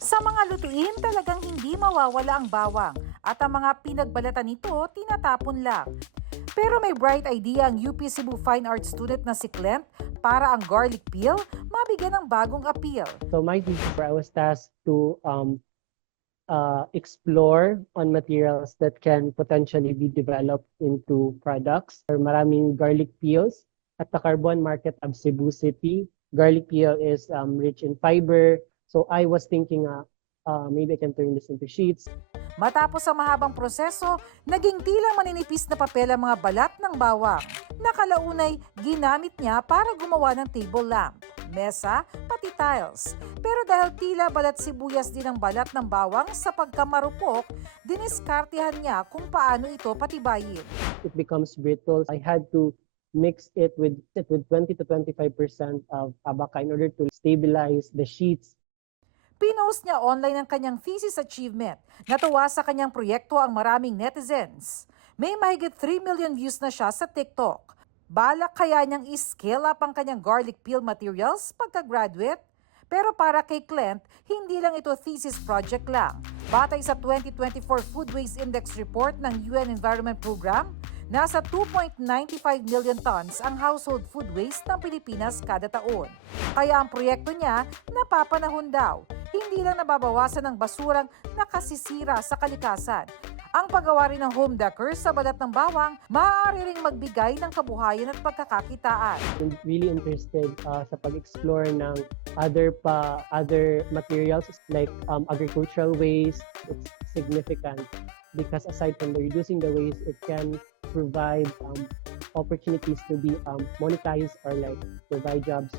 Sa mga lutuin, talagang hindi mawawala ang bawang at ang mga pinagbalatan nito tinatapon lang. Pero may bright idea ang UP Cebu Fine Arts student na si Clint para ang garlic peel mabigyan ng bagong appeal. So my thesis, I was tasked to explore on materials that can potentially be developed into products. Maraming garlic peels at the Carbon Market of Cebu City. Garlic peel is rich in fiber. So I was thinking maybe I can turn this into sheets. Matapos ang mahabang proseso, naging tila maninipis na papel ang mga balat ng bawang. Nakalaunay, ginamit niya para gumawa ng table lamp, mesa, pati tiles. Pero dahil tila balat sibuyas din ang balat ng bawang sa pagkamarupok, diniskartehan niya kung paano ito patibayin. It becomes brittle. I had to mix it with 20 to 25% of abaca in order to stabilize the sheets. Pinost niya online ang kanyang thesis achievement. Natuwa sa kanyang proyekto ang maraming netizens. May mahigit 3 million views na siya sa TikTok. Balak kaya niyang i-scale up ang kanyang garlic peel materials pagka-graduate? Pero para kay Clint, hindi lang ito thesis project lang. Batay sa 2024 Food Waste Index Report ng UN Environment Program, nasa 2.95 million tons ang household food waste ng Pilipinas kada taon. Kaya ang proyekto niya napapanahon daw. Hindi lang nababawasan ng basurang nakasisira sa kalikasan. Ang paggawa rin ng home decor sa balat ng bawang, maaari ring magbigay ng kabuhayan at pagkakakitaan. I'm really interested sa pag-explore ng other materials like agricultural waste. It's significant because aside from reducing the waste, it can provide opportunities to be monetized or like provide jobs.